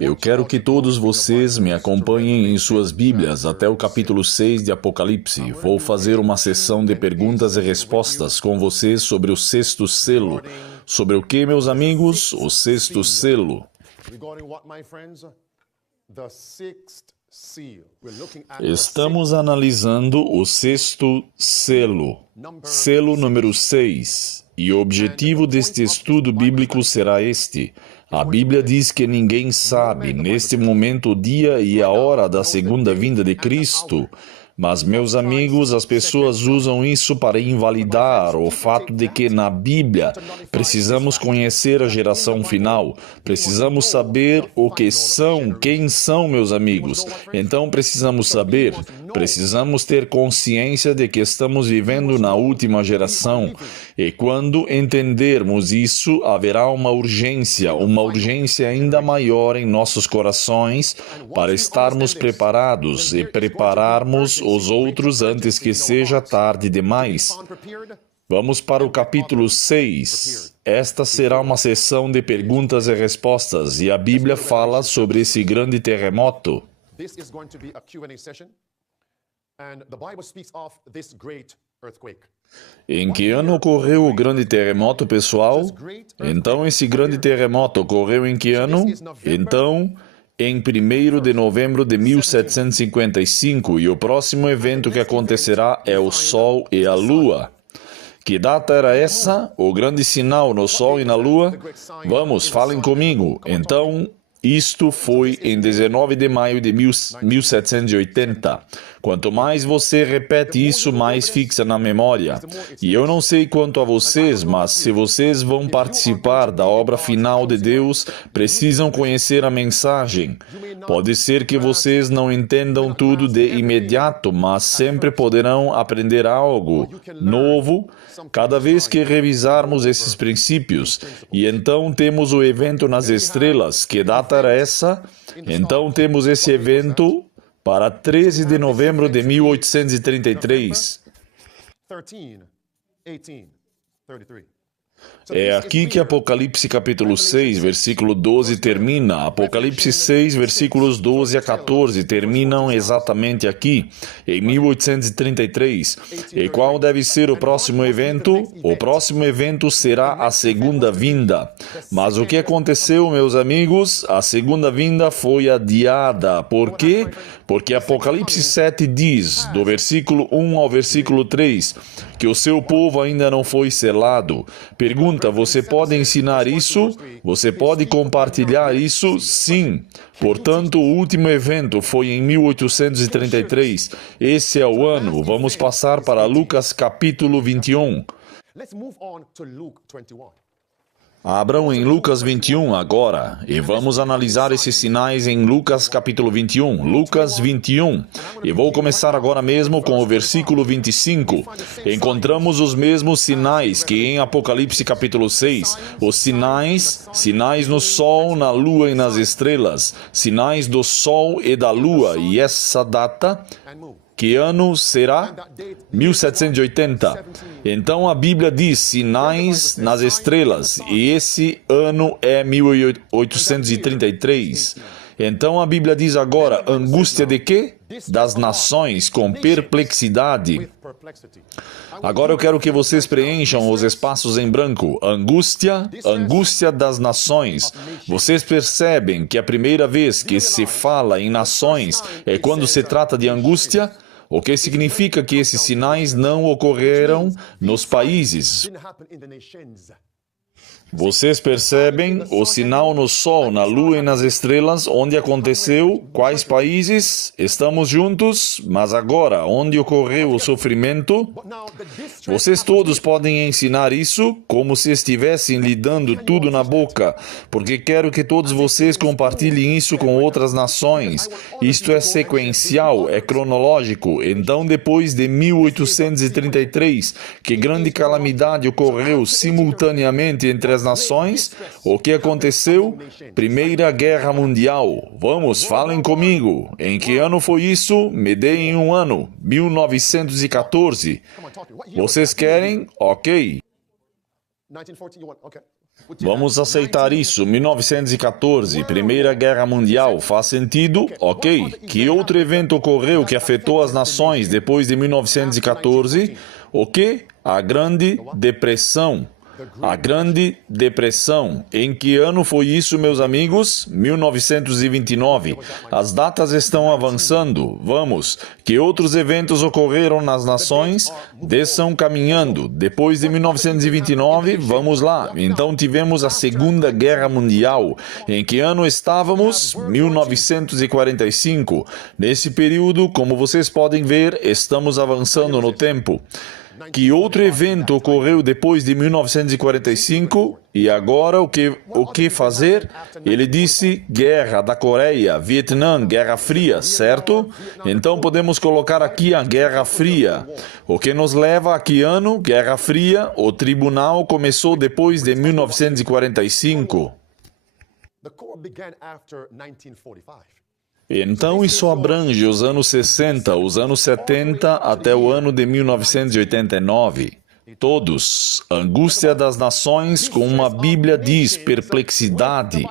Eu quero que todos vocês me acompanhem em suas Bíblias até o capítulo 6 de Apocalipse. Vou fazer uma sessão de perguntas e respostas com vocês sobre o sexto selo. Sobre o que, meus amigos? O sexto selo. Estamos analisando o sexto selo, selo número 6. E o objetivo deste estudo bíblico será este. A Bíblia diz que ninguém sabe, neste momento, o dia e a hora da segunda vinda de Cristo. Mas, meus amigos, as pessoas usam isso para invalidar o fato de que, na Bíblia, precisamos conhecer a geração final. Precisamos saber o que são, quem são, meus amigos. Então, precisamos saber. Precisamos ter consciência de que estamos vivendo na última geração. E quando entendermos isso, haverá uma urgência ainda maior em nossos corações para estarmos preparados e prepararmos os outros antes que seja tarde demais. Vamos para o capítulo 6. Esta será uma sessão de perguntas e respostas, e a Bíblia fala sobre esse grande terremoto. Em que ano ocorreu o grande terremoto, pessoal? Então, esse grande terremoto ocorreu em que ano? Então, em 1º de novembro de 1755, e o próximo evento que acontecerá é o Sol e a Lua. Que data era essa? O grande sinal no Sol e na Lua? Vamos, falem comigo. Então, isto foi em 19 de maio de 1780. Quanto mais você repete isso, mais fixa na memória. E eu não sei quanto a vocês, mas se vocês vão participar da obra final de Deus, precisam conhecer a mensagem. Pode ser que vocês não entendam tudo de imediato, mas sempre poderão aprender algo novo cada vez que revisarmos esses princípios. E então temos o evento nas estrelas. Que data era essa? Então temos esse evento para 13 de novembro de 1833. É aqui que Apocalipse capítulo 6, versículo 12 termina. Apocalipse 6, versículos 12 a 14 terminam exatamente aqui, em 1833. E qual deve ser o próximo evento? O próximo evento será a segunda vinda. Mas o que aconteceu, meus amigos? A segunda vinda foi adiada. Por quê? Porque Apocalipse 7 diz, do versículo 1 ao versículo 3, que o seu povo ainda não foi selado. Pergunta, você pode ensinar isso? Você pode compartilhar isso? Sim. Portanto, o último evento foi em 1833. Esse é o ano. Vamos passar para Lucas capítulo 21. Abram em Lucas 21 agora, e vamos analisar esses sinais em Lucas capítulo 21. Lucas 21. E vou começar agora mesmo com o versículo 25. Encontramos os mesmos sinais que em Apocalipse capítulo 6. Os sinais no sol, na lua e nas estrelas. Sinais do sol e da lua. E essa data... Que ano será? 1780. Então a Bíblia diz sinais nas estrelas, e esse ano é 1833. Então a Bíblia diz agora, angústia de quê? Das nações, com perplexidade. Agora eu quero que vocês preencham os espaços em branco. Angústia das nações. Vocês percebem que a primeira vez que se fala em nações é quando se trata de angústia? O que significa que esses sinais não ocorreram nos países. Vocês percebem o sinal no sol, na lua e nas estrelas, onde aconteceu, quais países, estamos juntos, mas agora, onde ocorreu o sofrimento? Vocês todos podem ensinar isso como se estivessem lhe dando tudo na boca, porque quero que todos vocês compartilhem isso com outras nações. Isto é sequencial, é cronológico. Então, depois de 1833, que grande calamidade ocorreu simultaneamente entre as nações, o que aconteceu? Primeira Guerra Mundial. Vamos, falem comigo. Em que ano foi isso? Me deem um ano. 1914. Vocês querem? Ok. Vamos aceitar isso. 1914, Primeira Guerra Mundial. Faz sentido? Ok. Que outro evento ocorreu que afetou as nações depois de 1914? O quê? A Grande Depressão. A Grande Depressão. Em que ano foi isso, meus amigos? 1929. As datas estão avançando. Vamos. Que outros eventos ocorreram nas nações? Desçam caminhando. Depois de 1929, vamos lá. Então tivemos a Segunda Guerra Mundial. Em que ano estávamos? 1945. Nesse período, como vocês podem ver, estamos avançando no tempo. Que outro evento ocorreu depois de 1945? E agora o que fazer? Ele disse Guerra da Coreia, Vietnã, Guerra Fria, certo? Então podemos colocar aqui a Guerra Fria. O que nos leva a que ano? Guerra Fria. O tribunal começou depois de 1945. Então isso abrange os anos 60, os anos 70 até o ano de 1989. Todos. Angústia das nações, como a Bíblia diz, perplexidade.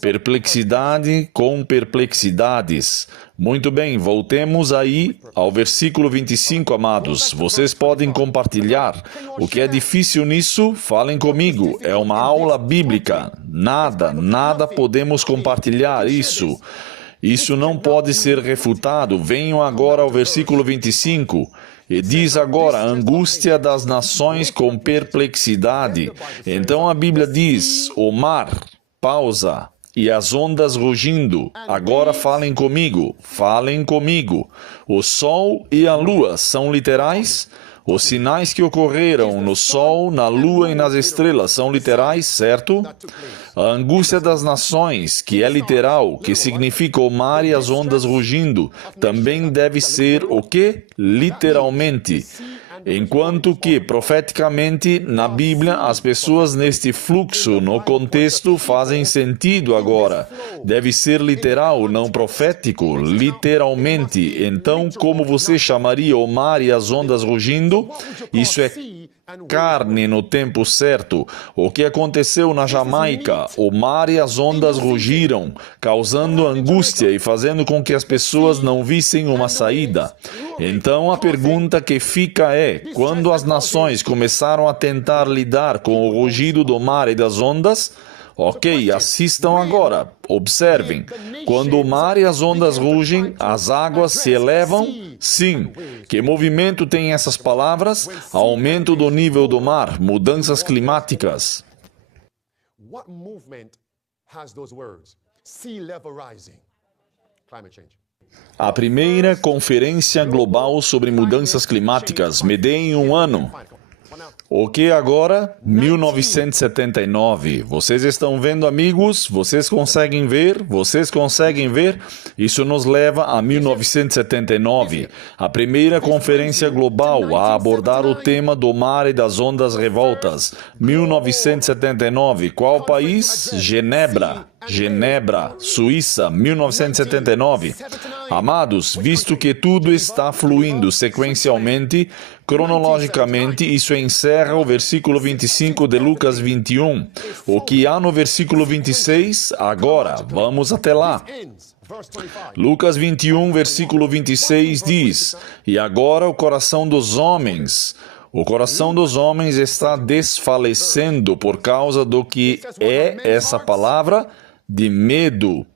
Perplexidade com perplexidades. Muito bem, voltemos aí ao versículo 25, amados. Vocês podem compartilhar. O que é difícil nisso? Falem comigo. É uma aula bíblica. Nada podemos compartilhar isso. Isso não pode ser refutado. Venham agora ao versículo 25. E diz agora, angústia das nações com perplexidade. Então a Bíblia diz, o mar, pausa, e as ondas rugindo. Agora falem comigo. O sol e a lua são literais? Os sinais que ocorreram no sol, na lua e nas estrelas são literais, certo? A angústia das nações, que é literal, que significa o mar e as ondas rugindo, também deve ser o quê? Literalmente. Enquanto que, profeticamente, na Bíblia, as pessoas neste fluxo, no contexto, fazem sentido agora. Deve ser literal, não profético, literalmente. Então, como você chamaria o mar e as ondas rugindo? Isso é carne no tempo certo. O que aconteceu na Jamaica? O mar e as ondas rugiram, causando angústia e fazendo com que as pessoas não vissem uma saída. Então a pergunta que fica é, quando as nações começaram a tentar lidar com o rugido do mar e das ondas, ok, assistam agora, observem. Quando o mar e as ondas rugem, as águas se elevam? Sim. Que movimento tem essas palavras? Aumento do nível do mar, mudanças climáticas. What movement has those words? Sea level rising. Climate change. A primeira conferência global sobre mudanças climáticas, medei em um ano. O que agora? 1979. Vocês estão vendo, amigos? Vocês conseguem ver? Isso nos leva a 1979. A primeira conferência global a abordar o tema do mar e das ondas revoltas. 1979. Qual país? Genebra, Suíça, 1979. Amados, visto que tudo está fluindo sequencialmente, cronologicamente, isso encerra o versículo 25 de Lucas 21. O que há no versículo 26? Agora, vamos até lá. Lucas 21, versículo 26 diz, e agora o coração dos homens está desfalecendo por causa do que é essa palavra? De medo.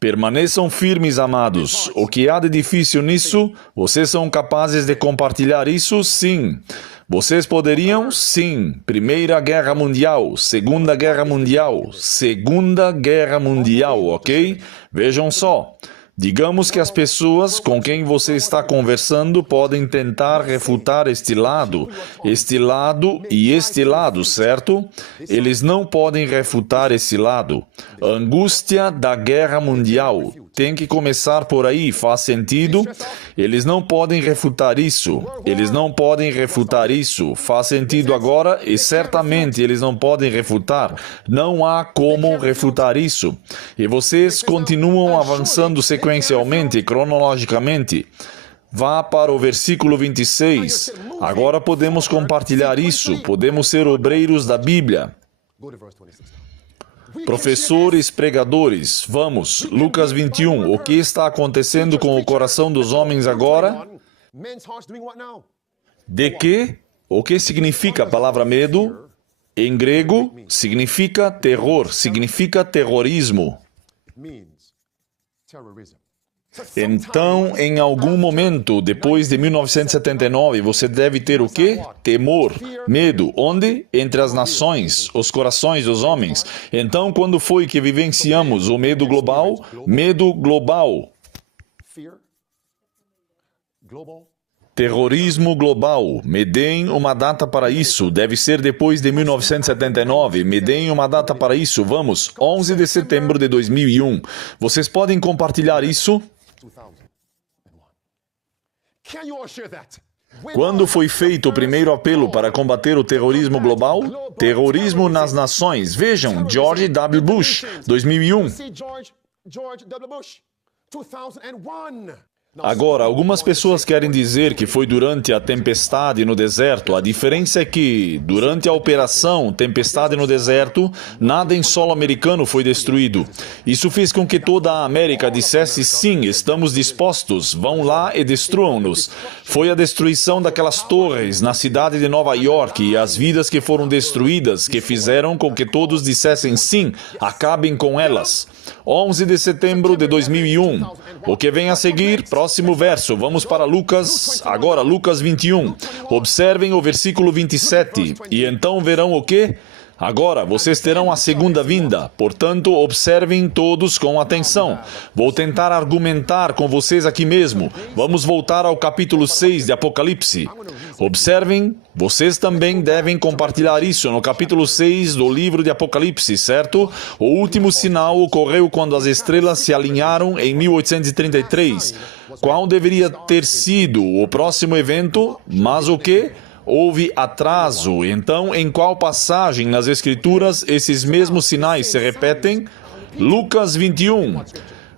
Permaneçam firmes, amados. O que há de difícil nisso? Vocês são capazes de compartilhar isso? Sim. Vocês poderiam? Sim. Primeira Guerra Mundial, Segunda Guerra Mundial, ok? Vejam só. Digamos que as pessoas com quem você está conversando podem tentar refutar este lado e este lado, certo? Eles não podem refutar esse lado. Angústia da guerra mundial. Tem que começar por aí, faz sentido? Eles não podem refutar isso. Faz sentido agora? E certamente eles não podem refutar. Não há como refutar isso. E vocês continuam avançando sequencialmente, cronologicamente. Vá para o versículo 26. Agora podemos compartilhar isso. Podemos ser obreiros da Bíblia. Go to verse 26 now. Professores, pregadores, vamos, Lucas 21. O que está acontecendo com o coração dos homens agora? Men's hearts doing what now? De que? O que significa a palavra medo? Em grego, significa terror, significa terrorismo. Means terrorism. Então, em algum momento, depois de 1979, você deve ter o quê? Temor, medo. Onde? Entre as nações, os corações dos homens. Então, quando foi que vivenciamos o medo global? Medo global. Fear. Global. Terrorismo global. Me deem uma data para isso. Deve ser depois de 1979. Me deem uma data para isso. Vamos, 11 de setembro de 2001. Vocês podem compartilhar isso? 2001. Can you all share that? Quando foi feito o primeiro apelo para combater o terrorismo global? Terrorismo nas nações. Vejam, George W. Bush, 2001. See George W. Bush, 2001. Agora, algumas pessoas querem dizer que foi durante a tempestade no deserto. A diferença é que, durante a operação Tempestade no Deserto, nada em solo americano foi destruído. Isso fez com que toda a América dissesse sim, estamos dispostos, vão lá e destruam-nos. Foi a destruição daquelas torres na cidade de Nova York e as vidas que foram destruídas que fizeram com que todos dissessem sim, acabem com elas. 11 de setembro de 2001. O que vem a seguir? Próximo verso. Vamos para Lucas, agora Lucas 21. Observem o versículo 27. E então verão o quê? Agora, vocês terão a segunda vinda, portanto, observem todos com atenção. Vou tentar argumentar com vocês aqui mesmo. Vamos voltar ao capítulo 6 de Apocalipse. Observem, vocês também devem compartilhar isso no capítulo 6 do livro de Apocalipse, certo? O último sinal ocorreu quando as estrelas se alinharam em 1833. Qual deveria ter sido o próximo evento? Mas o quê? Houve atraso. Então, em qual passagem nas Escrituras esses mesmos sinais se repetem? Lucas 21.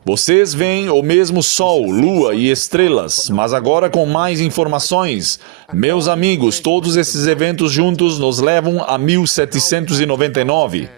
Vocês veem o mesmo sol, lua e estrelas, mas agora com mais informações. Meus amigos, todos esses eventos juntos nos levam a 1799.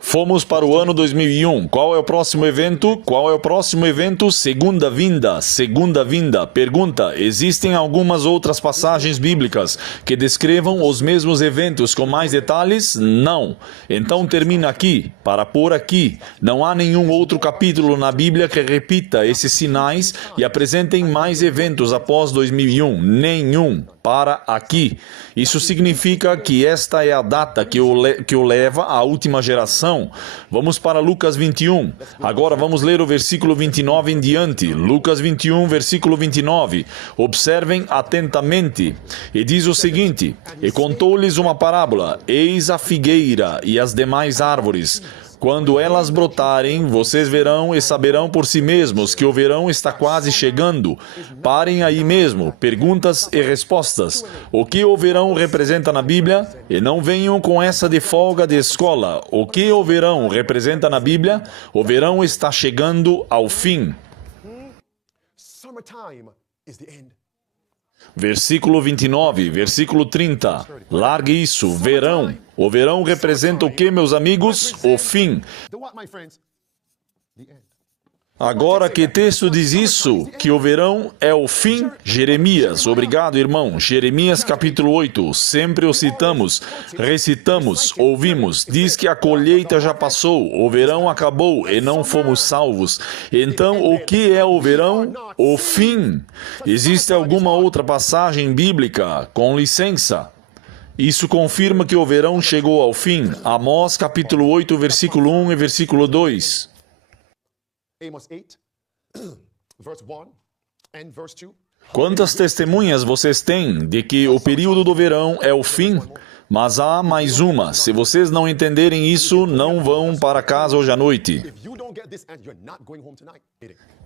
Fomos para o ano 2001. Qual é o próximo evento? Qual é o próximo evento? Segunda vinda. Segunda vinda. Pergunta: existem algumas outras passagens bíblicas que descrevam os mesmos eventos com mais detalhes? Não. Então termina aqui, para pôr aqui. Não há nenhum outro capítulo na Bíblia que repita esses sinais e apresentem mais eventos após 2001. Nenhum. Para aqui. Isso significa que esta é a data que o leva à última geração. Vamos para Lucas 21. Agora vamos ler o versículo 29 em diante. Lucas 21, versículo 29. Observem atentamente. E diz o seguinte: E contou-lhes uma parábola. Eis a figueira e as demais árvores. Quando elas brotarem, vocês verão e saberão por si mesmos que o verão está quase chegando. Parem aí mesmo, perguntas e respostas. O que o verão representa na Bíblia? E não venham com essa de folga de escola. O que o verão representa na Bíblia? O verão está chegando ao fim. Summertime is the end. Versículo 29, versículo 30. Largue isso, verão. O verão representa o que, meus amigos? O fim. The what, my friends? The end. Agora, que texto diz isso? Que o verão é o fim? Jeremias. Obrigado, irmão. Jeremias capítulo 8. Sempre o citamos, recitamos, ouvimos. Diz que a colheita já passou, o verão acabou e não fomos salvos. Então, o que é o verão? O fim. Existe alguma outra passagem bíblica? Com licença. Isso confirma que o verão chegou ao fim. Amós capítulo 8, versículo 1 e versículo 2. Amos 8, verse 1 and verse 2. Quantas testemunhas vocês têm de que o período do verão é o fim? Mas há mais uma. Se vocês não entenderem isso, não vão para casa hoje à noite. If you don't get this and you're not going home tonight.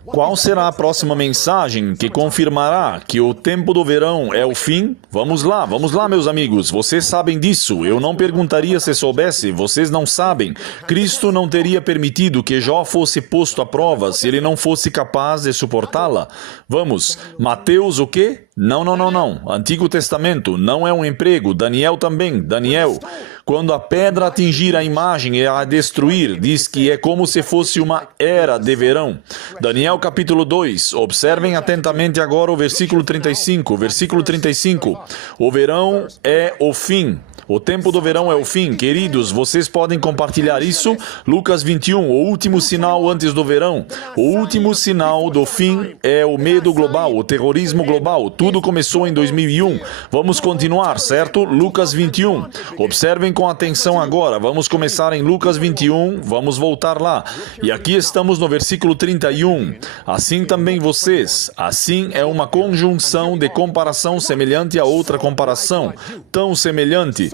Qual será a próxima mensagem que confirmará que o tempo do verão é o fim? Vamos lá, meus amigos. Vocês sabem disso. Eu não perguntaria se soubesse. Vocês não sabem. Cristo não teria permitido que Jó fosse posto à prova se ele não fosse capaz de suportá-la. Vamos, Mateus o quê? Não, não, não, não. Antigo Testamento não é um emprego. Daniel também. Daniel, quando a pedra atingir a imagem e a destruir, diz que é como se fosse uma era de verão. Daniel capítulo 2. Observem atentamente agora o versículo 35. Versículo 35. O verão é o fim. O tempo do verão é o fim. Queridos, vocês podem compartilhar isso? Lucas 21, o último sinal antes do verão. O último sinal do fim é o medo global, o terrorismo global. Tudo começou em 2001. Vamos continuar, certo? Lucas 21. Observem com atenção agora. Vamos começar em Lucas 21. Vamos voltar lá. E aqui estamos no versículo 31. Assim também vocês. Assim é uma conjunção de comparação semelhante a outra comparação. Tão semelhante.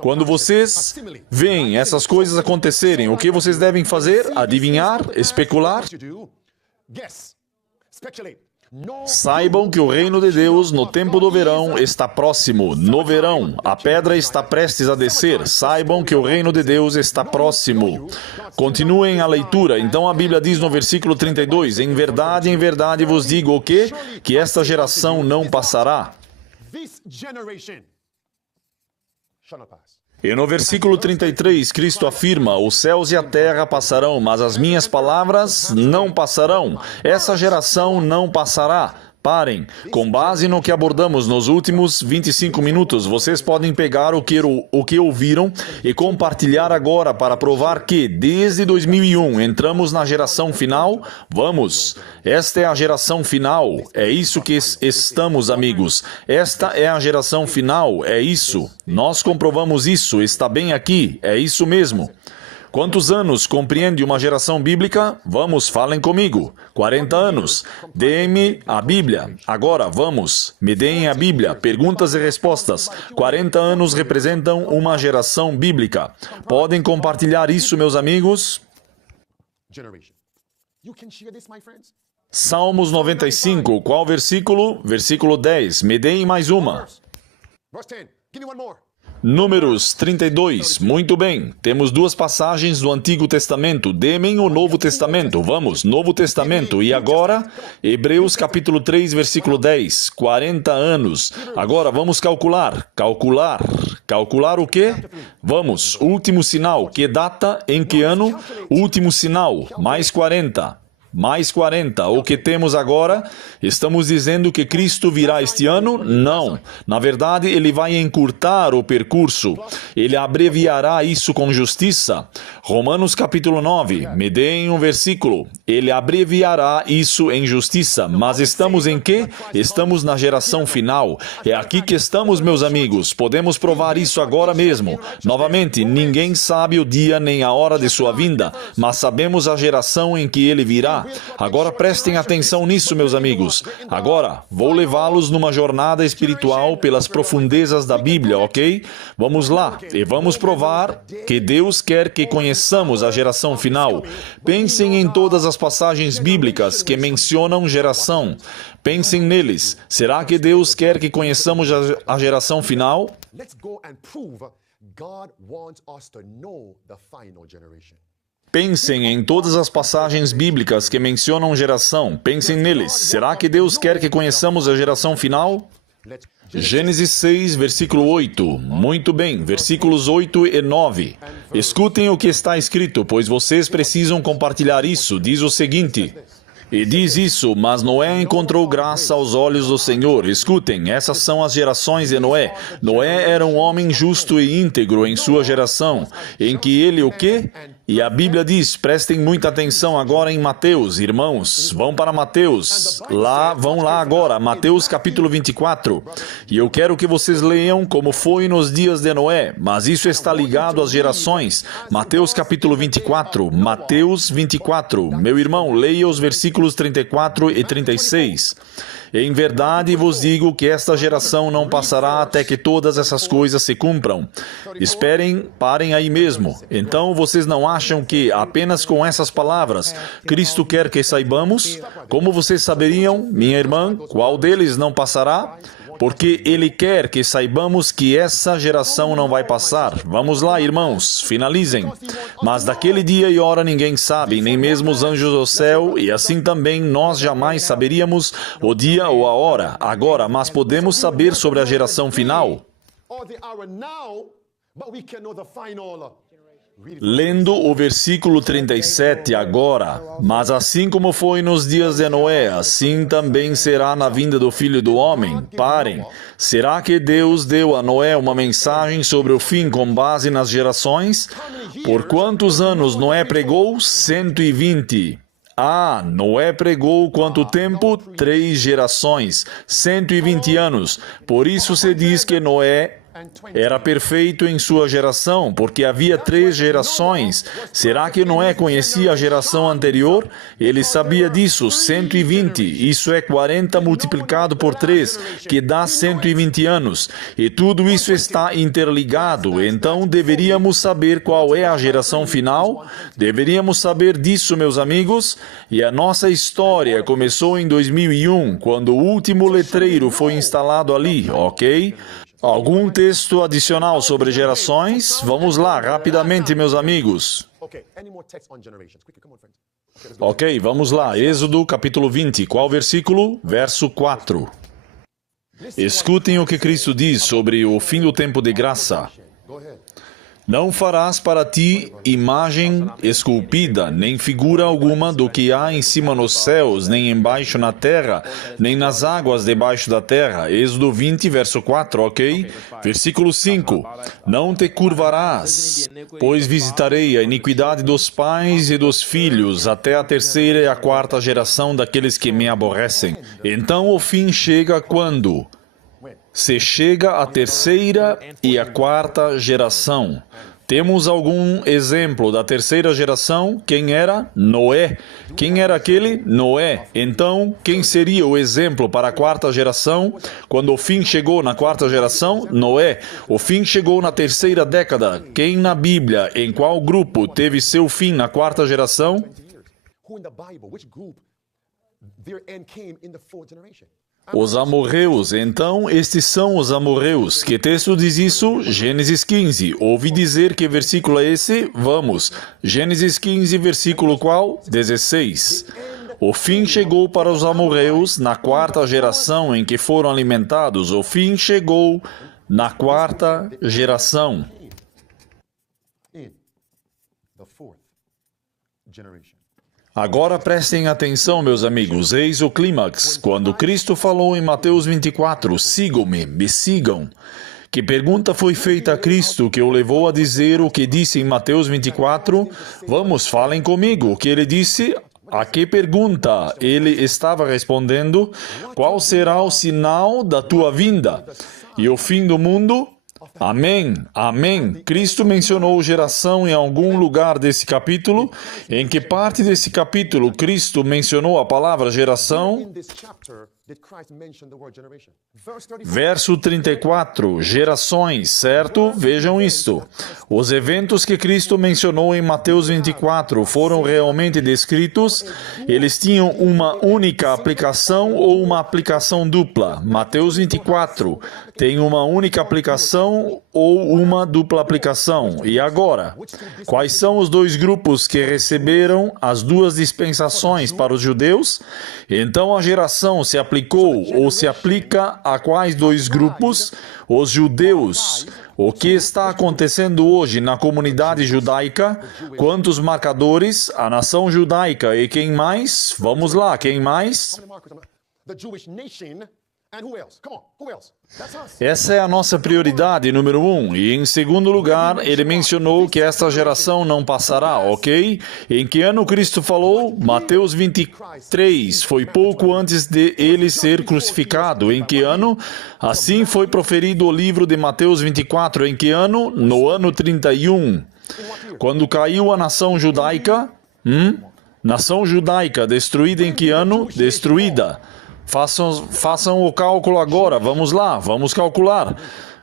Quando vocês veem essas coisas acontecerem, o que vocês devem fazer? Adivinhar? Especular? Saibam que o reino de Deus no tempo do verão está próximo. No verão, a pedra está prestes a descer. Saibam que o reino de Deus está próximo. Continuem a leitura. Então a Bíblia diz no versículo 32, em verdade vos digo o quê? Que esta geração não passará. E no versículo 33, Cristo afirma, os céus e a terra passarão, mas as minhas palavras não passarão. Essa geração não passará. Parem. Com base no que abordamos nos últimos 25 minutos, vocês podem pegar o que ouviram e compartilhar agora para provar que, desde 2001, entramos na geração final? Vamos. Esta é a geração final. É isso que estamos, amigos. Esta é a geração final. É isso. Nós comprovamos isso. Está bem aqui. É isso mesmo. Quantos anos compreende uma geração bíblica? Vamos, falem comigo. 40 anos. Dê-me a Bíblia. Agora, vamos. Me deem a Bíblia. Perguntas e respostas. 40 anos representam uma geração bíblica. Podem compartilhar isso, meus amigos? Salmos 95. Qual versículo? Versículo 10. Me deem mais uma. Números 32. Muito bem. Temos duas passagens do Antigo Testamento. Dê-me o Novo Testamento. Vamos, Novo Testamento. E agora, Hebreus capítulo 3, versículo 10. 40 anos. Agora, vamos calcular. Calcular o quê? Vamos, último sinal. Que data? Em que ano? Último sinal. Mais 40. Mais 40. O que temos agora? Estamos dizendo que Cristo virá este ano? Não. Na verdade, ele vai encurtar o percurso. Ele abreviará isso com justiça. Romanos capítulo 9. Me deem um versículo. Ele abreviará isso em justiça. Mas estamos em quê? Estamos na geração final. É aqui que estamos, meus amigos. Podemos provar isso agora mesmo. Novamente, ninguém sabe o dia nem a hora de sua vinda, mas sabemos a geração em que ele virá. Agora prestem atenção nisso, meus amigos. Agora, vou levá-los numa jornada espiritual pelas profundezas da Bíblia, ok? Vamos lá, e vamos provar que Deus quer que conheçamos a geração final. Pensem em todas as passagens bíblicas que mencionam geração. Pensem neles. Será que Deus quer que conheçamos a geração final? Pensem em todas as passagens bíblicas que mencionam geração. Pensem neles. Será que Deus quer que conheçamos a geração final? Gênesis 6, versículo 8. Muito bem, versículos 8 e 9. Escutem o que está escrito, pois vocês precisam compartilhar isso. Diz o seguinte... E diz isso, mas Noé encontrou graça aos olhos do Senhor. Escutem, essas são as gerações de Noé. Noé era um homem justo e íntegro em sua geração, em que ele o quê? E a Bíblia diz, prestem muita atenção agora em Mateus, irmãos, vão para Mateus, vão lá agora, Mateus capítulo 24. E eu quero que vocês leiam como foi nos dias de Noé, mas isso está ligado às gerações. Mateus capítulo 24, Mateus 24. Meu irmão, leia os versículos 34 e 36. Em verdade vos digo que esta geração não passará até que todas essas coisas se cumpram. Esperem, parem aí mesmo. Então vocês não acham que apenas com essas palavras Cristo quer que saibamos? Como vocês saberiam, minha irmã, qual deles não passará? porque Ele quer que saibamos que essa geração não vai passar. Vamos lá, irmãos, finalizem. Mas daquele dia e hora ninguém sabe, nem mesmo os anjos do céu, e assim também nós jamais saberíamos o dia ou a hora. Agora, mas podemos saber sobre a geração final? Lendo o versículo 37 agora, mas assim como foi nos dias de Noé, assim também será na vinda do Filho do Homem. Parem, será que Deus deu a Noé uma mensagem sobre o fim com base nas gerações? Por quantos anos Noé pregou? 120. Noé pregou quanto tempo? 3 gerações, 120 anos. Por isso se diz que Noé era perfeito em sua geração, porque havia 3 gerações. Será que Noé conhecia a geração anterior? Ele sabia disso, 120. Isso é 40 multiplicado por 3, que dá 120 anos. E tudo isso está interligado. Então, deveríamos saber qual é a geração final? Deveríamos saber disso, meus amigos. E a nossa história começou em 2001, quando o último letreiro foi instalado ali, ok? Algum texto adicional sobre gerações? Vamos lá, rapidamente, meus amigos. Ok, vamos lá. Êxodo, capítulo 20. Qual versículo? Verso 4. Escutem o que Cristo diz sobre o fim do tempo de graça. Não farás para ti imagem esculpida, nem figura alguma do que há em cima nos céus, nem embaixo na terra, nem nas águas debaixo da terra. Êxodo 20, verso 4, ok? Versículo 5. Não te curvarás, pois visitarei a iniquidade dos pais e dos filhos, até a 3ª e a 4ª geração daqueles que me aborrecem. Então o fim chega quando? Se chega a 3ª e a 4ª geração. Temos algum exemplo da 3ª geração? Quem era? Noé. Quem era aquele? Noé. Então, quem seria o exemplo para a 4ª geração? Quando o fim chegou na 4ª geração? Noé. O fim chegou na 3ª década. Quem na Bíblia, em qual grupo, teve seu fim na 4ª geração? Os amorreus. Então, estes são os amorreus. Que texto diz isso? Gênesis 15. Ouvi dizer que versículo é esse? Vamos. Gênesis 15, versículo qual? 16. O fim chegou para os amorreus na 4ª geração em que foram alimentados. O fim chegou na 4ª geração. Agora prestem atenção, meus amigos, eis o clímax. Quando Cristo falou em Mateus 24, sigam-me, me sigam. Que pergunta foi feita a Cristo que o levou a dizer o que disse em Mateus 24? Vamos, falem comigo. O que ele disse? A que pergunta ele estava respondendo? Qual será o sinal da tua vinda? E o fim do mundo? Amém, amém. Cristo mencionou geração em algum lugar desse capítulo. Em que parte desse capítulo Cristo mencionou a palavra geração? Verso 34, gerações, certo? Vejam isto. Os eventos que Cristo mencionou em Mateus 24 foram realmente descritos? Eles tinham uma única aplicação ou uma aplicação dupla? Mateus 24 tem uma única aplicação ou uma dupla aplicação? E agora, quais são os 2 grupos que receberam as 2 dispensações para os judeus? Então a geração se aplicou ou se aplica a quais 2 grupos? Os judeus. O que está acontecendo hoje na comunidade judaica? Quantos marcadores? A nação judaica. E quem mais? Vamos lá, quem mais? Essa é a nossa prioridade número 1. E em segundo lugar, ele mencionou que esta geração não passará, ok? Em que ano Cristo falou? Mateus 23. Foi pouco antes de ele ser crucificado. Em que ano? Assim foi proferido o livro de Mateus 24. Em que ano? No ano 31. Quando caiu a nação judaica? Nação judaica destruída em que ano? Destruída. Façam o cálculo agora. Vamos lá, vamos calcular.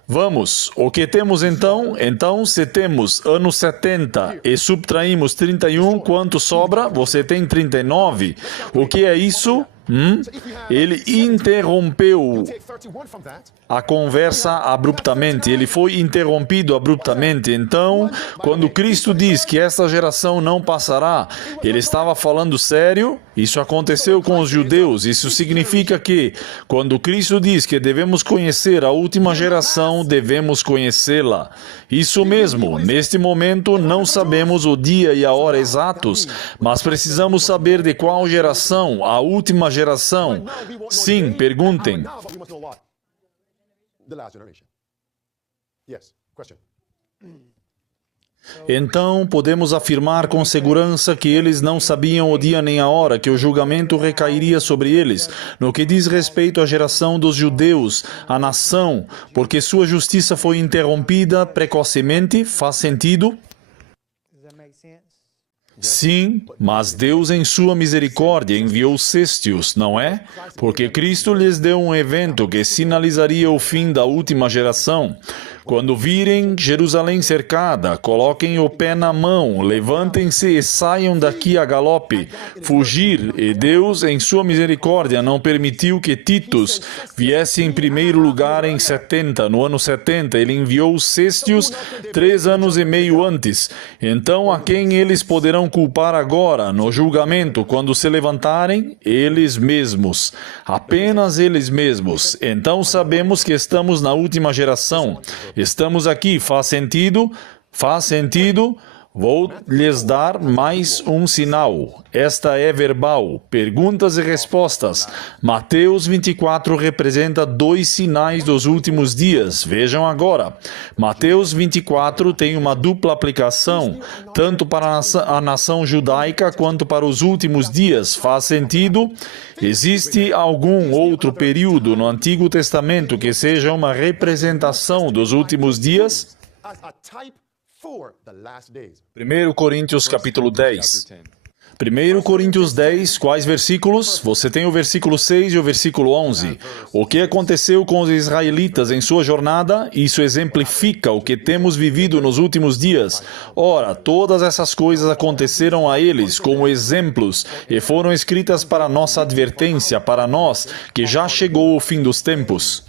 Vamos. O que temos então? Então, se temos ano 70 e subtraímos 31, quanto sobra? Você tem 39. O que é isso? Ele interrompeu a conversa abruptamente. Ele foi interrompido abruptamente. Então, quando Cristo diz que esta geração não passará, ele estava falando sério. Isso aconteceu com os judeus. Isso significa que, quando Cristo diz que devemos conhecer a última geração, devemos conhecê-la. Isso mesmo. Neste momento, não sabemos o dia e a hora exatos, mas precisamos saber de qual geração, a última geração. Sim, perguntem. Então, podemos afirmar com segurança que eles não sabiam o dia nem a hora que o julgamento recairia sobre eles, no que diz respeito à geração dos judeus, a nação, porque sua justiça foi interrompida precocemente. Faz sentido? Sim, mas Deus em sua misericórdia enviou cestos, não é? Porque Cristo lhes deu um evento que sinalizaria o fim da última geração. Quando virem Jerusalém cercada, coloquem o pé na mão, levantem-se e saiam daqui a galope. Fugir, e Deus, em sua misericórdia, não permitiu que Titus viesse em primeiro lugar em 70. No ano 70, ele enviou os cestos 3 anos e meio antes. Então, a quem eles poderão culpar agora, no julgamento, quando se levantarem? Eles mesmos. Apenas eles mesmos. Então, sabemos que estamos na última geração. Estamos aqui, faz sentido? Faz sentido? Vou lhes dar mais um sinal. Esta é verbal. Perguntas e respostas. Mateus 24 representa 2 sinais dos últimos dias. Vejam agora. Mateus 24 tem uma dupla aplicação, tanto para a nação judaica quanto para os últimos dias. Faz sentido? Existe algum outro período no Antigo Testamento que seja uma representação dos últimos dias? 1 Coríntios capítulo 10. 1 Coríntios 10, quais versículos? Você tem o versículo 6 e o versículo 11. O que aconteceu com os israelitas em sua jornada? Isso exemplifica o que temos vivido nos últimos dias. Ora, todas essas coisas aconteceram a eles como exemplos e foram escritas para nossa advertência, para nós, que já chegou o fim dos tempos.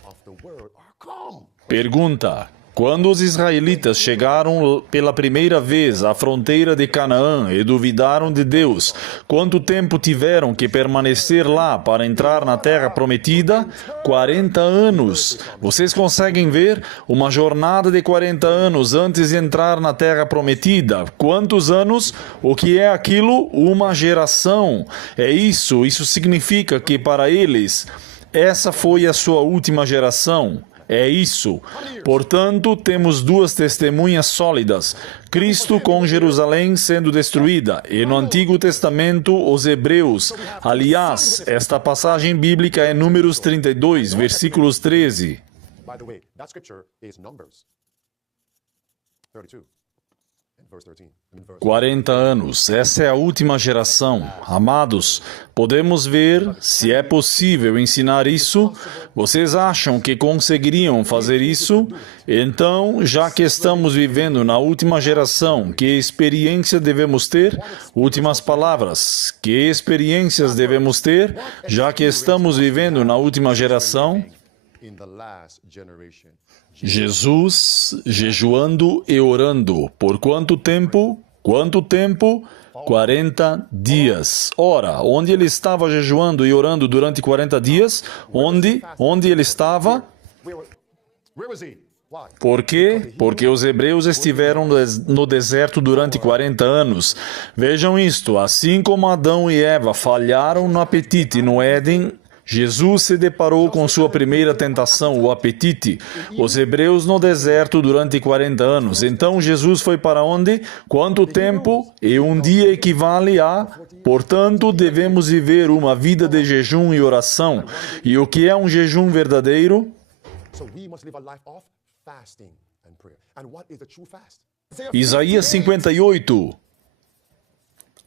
Pergunta: quando os israelitas chegaram pela primeira vez à fronteira de Canaã e duvidaram de Deus, quanto tempo tiveram que permanecer lá para entrar na terra prometida? 40 anos. Vocês conseguem ver? Uma jornada de 40 anos antes de entrar na terra prometida. Quantos anos? O que é aquilo? Uma geração. É isso. Isso significa que para eles, essa foi a sua última geração. É isso. Portanto, temos 2 testemunhas sólidas. Cristo com Jerusalém sendo destruída, e no Antigo Testamento, os hebreus. Aliás, esta passagem bíblica é Números 32, versículos 13. By the way, that scripture is Numbers 32. 40 anos, essa é a última geração. Amados, podemos ver se é possível ensinar isso? Vocês acham que conseguiriam fazer isso? Então, já que estamos vivendo na última geração, que experiência devemos ter? Últimas palavras. Que experiências devemos ter, já que estamos vivendo na última geração? Jesus jejuando e orando. Por quanto tempo? Quanto tempo? 40 dias. Ora, onde ele estava jejuando e orando durante 40 dias? Onde ele estava? Por quê? Porque os hebreus estiveram no deserto durante 40 anos. Vejam isto, assim como Adão e Eva falharam no apetite no Éden, Jesus se deparou com sua primeira tentação, o apetite. Os hebreus no deserto durante 40 anos. Então Jesus foi para onde? Quanto tempo? E um dia equivale a... Portanto, devemos viver uma vida de jejum e oração. E o que é um jejum verdadeiro? Isaías 58,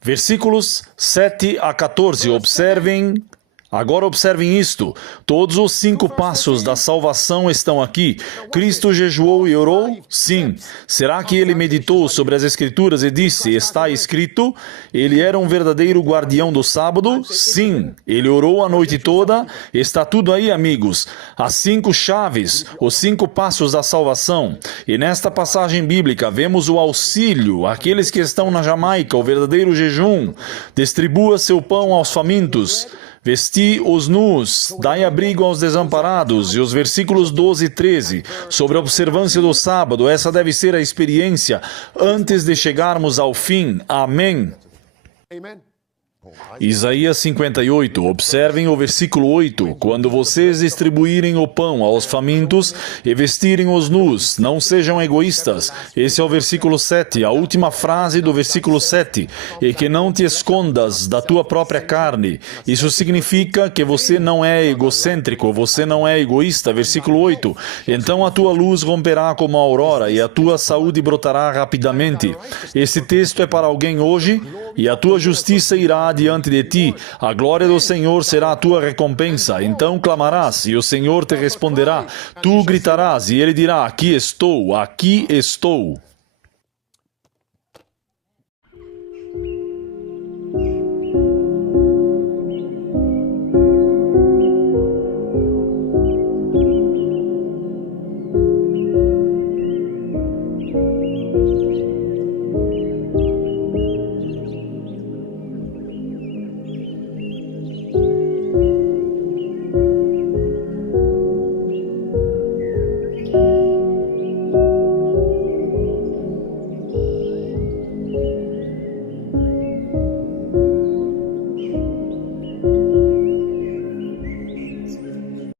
versículos 7 a 14. Observem Agora observem isto. Todos os 5 passos da salvação estão aqui. Cristo jejuou e orou? Sim. Será que ele meditou sobre as Escrituras e disse, está escrito? Ele era um verdadeiro guardião do sábado? Sim. Ele orou a noite toda? Está tudo aí, amigos. As 5 chaves, os 5 passos da salvação. E nesta passagem bíblica vemos o auxílio àqueles que estão na Jamaica, o verdadeiro jejum. Distribua seu pão aos famintos. Vesti os nus, dai abrigo aos desamparados, e os versículos 12 e 13, sobre a observância do sábado, essa deve ser a experiência antes de chegarmos ao fim. Amém. Amen. Isaías 58, observem o versículo 8. Quando vocês distribuírem o pão aos famintos e vestirem os nus, não sejam egoístas. Esse é o versículo 7, a última frase do versículo 7. E que não te escondas da tua própria carne. Isso significa que você não é egocêntrico, você não é egoísta. Versículo 8. Então a tua luz romperá como a aurora e a tua saúde brotará rapidamente. Esse texto é para alguém hoje, e a tua justiça irá diante de ti, a glória do Senhor será a tua recompensa. Então clamarás, e o Senhor te responderá. Tu gritarás, e ele dirá, aqui estou, aqui estou.